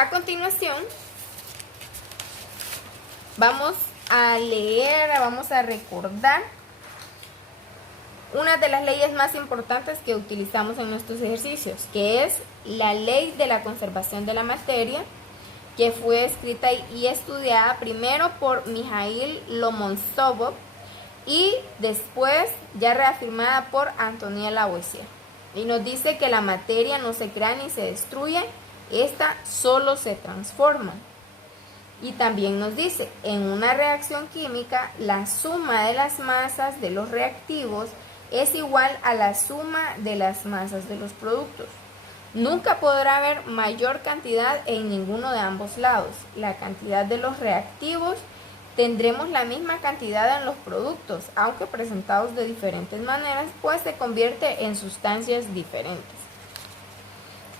A continuación, vamos a leer, vamos a recordar una de las leyes más importantes que utilizamos en nuestros ejercicios, que es la ley de la conservación de la materia, que fue escrita y estudiada primero por Mikhail Lomonosov y después ya reafirmada por Antoine Lavoisier. Y nos dice que la materia no se crea ni se destruye, esta solo se transforma. Y también nos dice, en una reacción química, la suma de las masas de los reactivos es igual a la suma de las masas de los productos. Nunca podrá haber mayor cantidad en ninguno de ambos lados. La cantidad de los reactivos tendremos la misma cantidad en los productos, aunque presentados de diferentes maneras, pues se convierte en sustancias diferentes.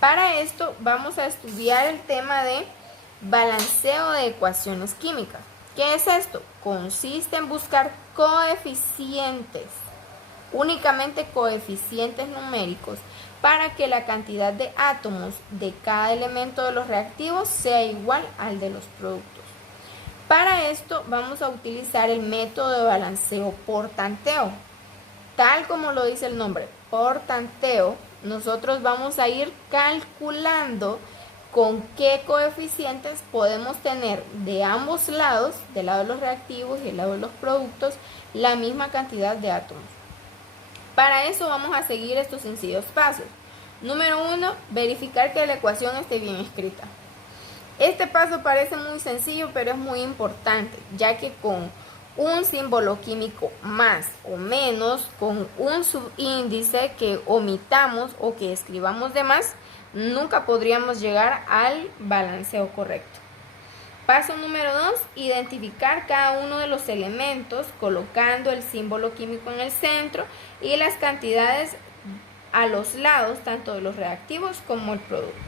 Para esto vamos a estudiar el tema de balanceo de ecuaciones químicas. ¿Qué es esto? Consiste en buscar coeficientes, únicamente coeficientes numéricos, para que la cantidad de átomos de cada elemento de los reactivos sea igual al de los productos. Para esto vamos a utilizar el método de balanceo por tanteo. Tal como lo dice el nombre, por tanteo, nosotros vamos a ir calculando con qué coeficientes podemos tener de ambos lados, del lado de los reactivos y del lado de los productos, la misma cantidad de átomos. Para eso vamos a seguir estos sencillos pasos. Número 1, verificar que la ecuación esté bien escrita. Este paso parece muy sencillo, pero es muy importante, ya que con un símbolo químico más o menos, con un subíndice que omitamos o que escribamos de más, nunca podríamos llegar al balanceo correcto. Paso número 2, identificar cada uno de los elementos colocando el símbolo químico en el centro y las cantidades a los lados, tanto de los reactivos como el producto.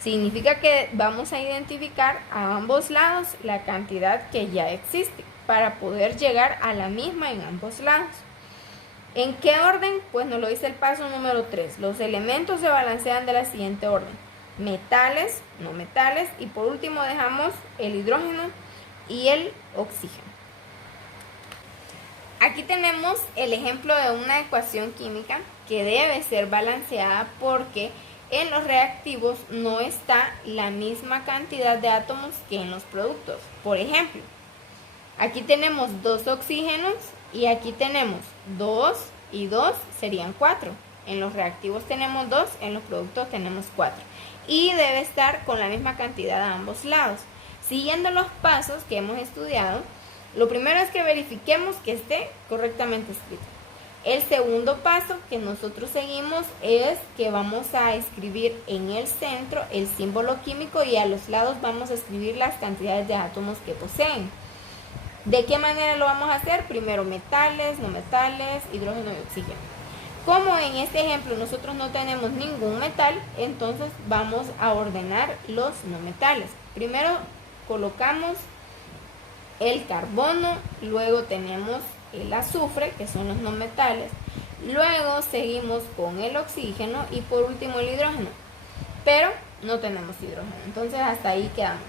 Significa que vamos a identificar a ambos lados la cantidad que ya existe para poder llegar a la misma en ambos lados. ¿En qué orden? Pues nos lo dice el paso número 3. Los elementos se balancean de la siguiente orden: metales, no metales, y por último dejamos el hidrógeno y el oxígeno. Aquí tenemos el ejemplo de una ecuación química que debe ser balanceada porque en los reactivos no está la misma cantidad de átomos que en los productos. Por ejemplo, aquí tenemos 2 oxígenos y aquí tenemos 2 y 2 serían 4. En los reactivos tenemos 2, en los productos tenemos 4. Y debe estar con la misma cantidad a ambos lados. Siguiendo los pasos que hemos estudiado, lo primero es que verifiquemos que esté correctamente escrito. El segundo paso que nosotros seguimos es que vamos a escribir en el centro el símbolo químico y a los lados vamos a escribir las cantidades de átomos que poseen. ¿De qué manera lo vamos a hacer? Primero metales, no metales, hidrógeno y oxígeno. Como en este ejemplo nosotros no tenemos ningún metal, entonces vamos a ordenar los no metales. Primero colocamos el carbono, luego tenemos el azufre, que son los no metales, luego seguimos con el oxígeno y por último el hidrógeno, pero no tenemos hidrógeno, entonces hasta ahí quedamos.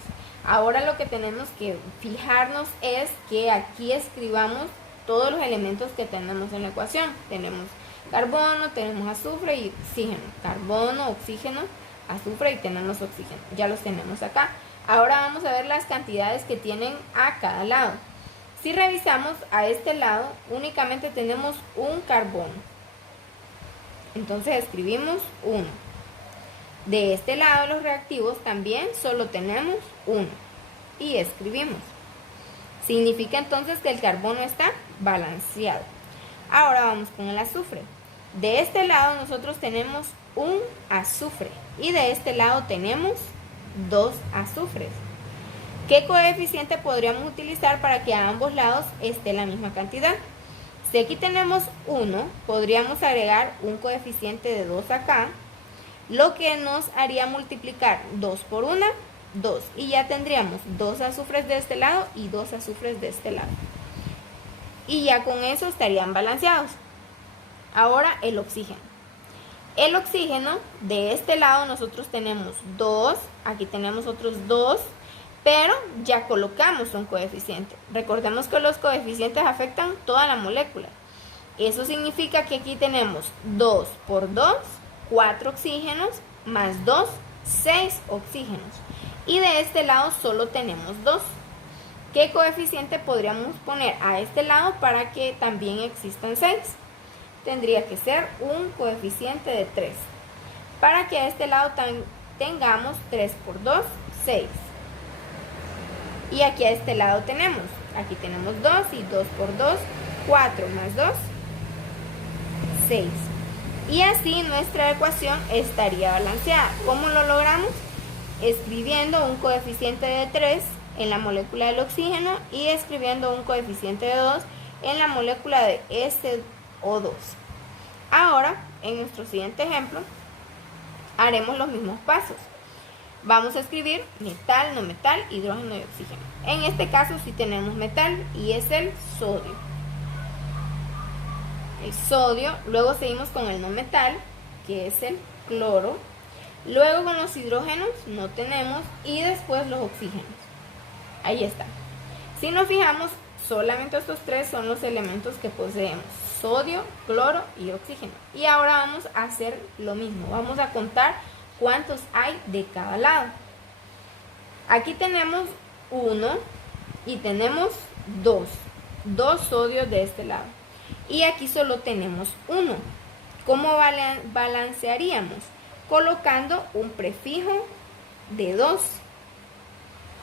Ahora lo que tenemos que fijarnos es que aquí escribamos todos los elementos que tenemos en la ecuación. Tenemos carbono, tenemos azufre y oxígeno, carbono, oxígeno, azufre y tenemos oxígeno, ya los tenemos acá. Ahora vamos a ver las cantidades que tienen a cada lado. Si revisamos a este lado, únicamente tenemos un carbono. Entonces escribimos 1. De este lado, los reactivos también solo tenemos 1. Y escribimos. Significa entonces que el carbono está balanceado. Ahora vamos con el azufre. De este lado nosotros tenemos un azufre. Y de este lado tenemos 2 azufres. ¿Qué coeficiente podríamos utilizar para que a ambos lados esté la misma cantidad? Si aquí tenemos 1, podríamos agregar un coeficiente de 2 acá, lo que nos haría multiplicar 2 por 1, 2. Y ya tendríamos 2 azufres de este lado y 2 azufres de este lado. Y ya con eso estarían balanceados. Ahora el oxígeno. El oxígeno, de este lado nosotros tenemos 2, aquí tenemos otros 2, pero ya colocamos un coeficiente. Recordemos que los coeficientes afectan toda la molécula. Eso significa que aquí tenemos 2 por 2, 4 oxígenos, más 2, 6 oxígenos. Y de este lado solo tenemos 2. ¿Qué coeficiente podríamos poner a este lado para que también existan 6? Tendría que ser un coeficiente de 3. Para que a este lado tengamos 3 por 2, 6. Y aquí a este lado aquí tenemos 2 y 2 por 2, 4 más 2, 6. Y así nuestra ecuación estaría balanceada. ¿Cómo lo logramos? Escribiendo un coeficiente de 3 en la molécula del oxígeno y escribiendo un coeficiente de 2 en la molécula de SO2. Ahora, en nuestro siguiente ejemplo, haremos los mismos pasos. Vamos a escribir metal, no metal, hidrógeno y oxígeno. En este caso sí tenemos metal y es el sodio. El sodio, luego seguimos con el no metal, que es el cloro. Luego con los hidrógenos no tenemos y después los oxígenos. Ahí está. Si nos fijamos, solamente estos tres son los elementos que poseemos: sodio, cloro y oxígeno. Y ahora vamos a hacer lo mismo. Vamos a contar cuántos hay de cada lado. Aquí tenemos 1 y tenemos 2. 2 sodios de este lado. Y aquí solo tenemos 1. ¿Cómo balancearíamos? Colocando un prefijo de 2.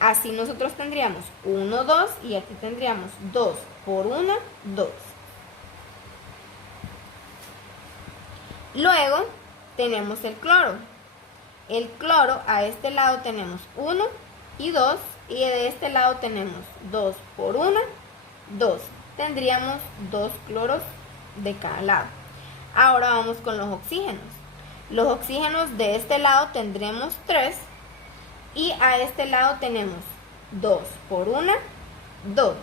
Así nosotros tendríamos 1, 2 y aquí tendríamos 2 por 1, 2. Luego tenemos el cloro. El cloro, a este lado tenemos 1 y 2 y de este lado tenemos 2 por 1, 2. Tendríamos 2 cloros de cada lado. Ahora vamos con los oxígenos. Los oxígenos de este lado tendremos 3 y a este lado tenemos 2 por 1, 2.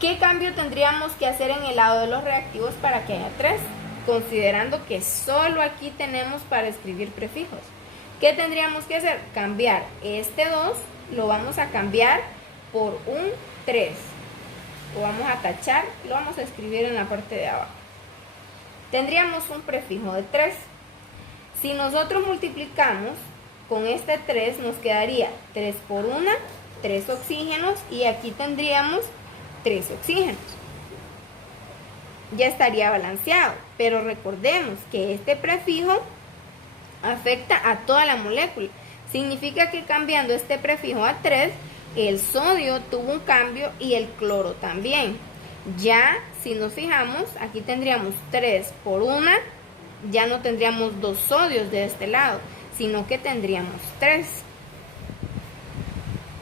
¿Qué cambio tendríamos que hacer en el lado de los reactivos para que haya 3? Considerando que solo aquí tenemos para escribir prefijos. ¿Qué tendríamos que hacer? Cambiar este 2, lo vamos a cambiar por un 3. Lo vamos a tachar, lo vamos a escribir en la parte de abajo. Tendríamos un prefijo de 3. Si nosotros multiplicamos con este 3, nos quedaría 3 por 1, 3 oxígenos y aquí tendríamos 3 oxígenos. Ya estaría balanceado, pero recordemos que este prefijo afecta a toda la molécula. Significa que cambiando este prefijo a 3, el sodio tuvo un cambio y el cloro también. Ya si nos fijamos, aquí tendríamos 3 por 1, ya no tendríamos 2 sodios de este lado, sino que tendríamos 3.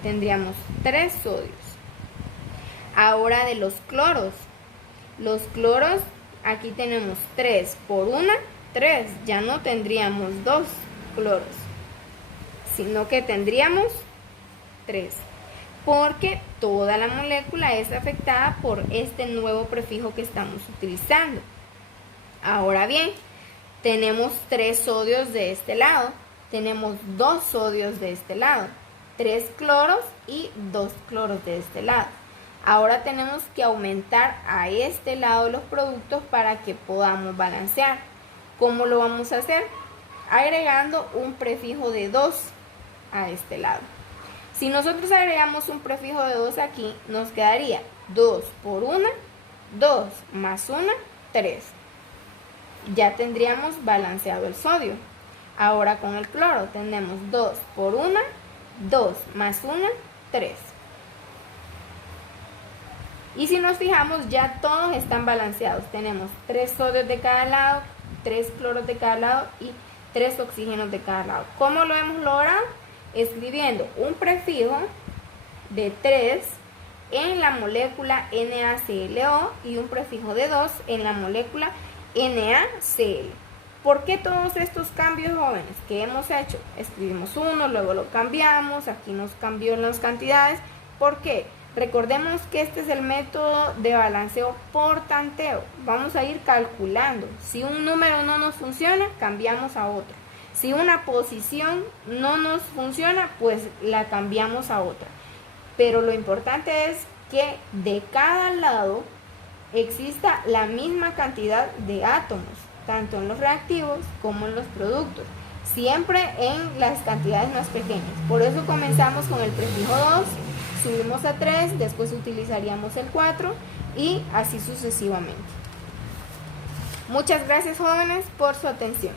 Tendríamos 3 sodios. Ahora de los cloros. Los cloros, aquí tenemos 3 por 1, 3. Ya no tendríamos 2 cloros, sino que tendríamos 3. Porque toda la molécula es afectada por este nuevo prefijo que estamos utilizando. Ahora bien, tenemos 3 sodios de este lado, tenemos 2 sodios de este lado, 3 cloros y 2 cloros de este lado. Ahora tenemos que aumentar a este lado los productos para que podamos balancear. ¿Cómo lo vamos a hacer? Agregando un prefijo de 2 a este lado. Si nosotros agregamos un prefijo de 2 aquí, nos quedaría 2 por 1, 2 más 1, 3. Ya tendríamos balanceado el sodio. Ahora con el cloro tenemos 2 por 1, 2 más 1, 3. Y si nos fijamos, ya todos están balanceados. Tenemos 3 sodios de cada lado, 3 cloros de cada lado y 3 oxígenos de cada lado. ¿Cómo lo hemos logrado? Escribiendo un prefijo de 3 en la molécula NaClO y un prefijo de 2 en la molécula NaCl. ¿Por qué todos estos cambios, jóvenes, que hemos hecho? Escribimos uno, luego lo cambiamos, aquí nos cambió las cantidades. ¿Por qué? Recordemos que este es el método de balanceo por tanteo. Vamos a ir calculando. Si un número no nos funciona, cambiamos a otro. Si una posición no nos funciona, pues la cambiamos a otra. Pero lo importante es que de cada lado exista la misma cantidad de átomos, tanto en los reactivos como en los productos, siempre en las cantidades más pequeñas. Por eso comenzamos con el prefijo 2, subimos a 3, después utilizaríamos el 4 y así sucesivamente. Muchas gracias, jóvenes, por su atención.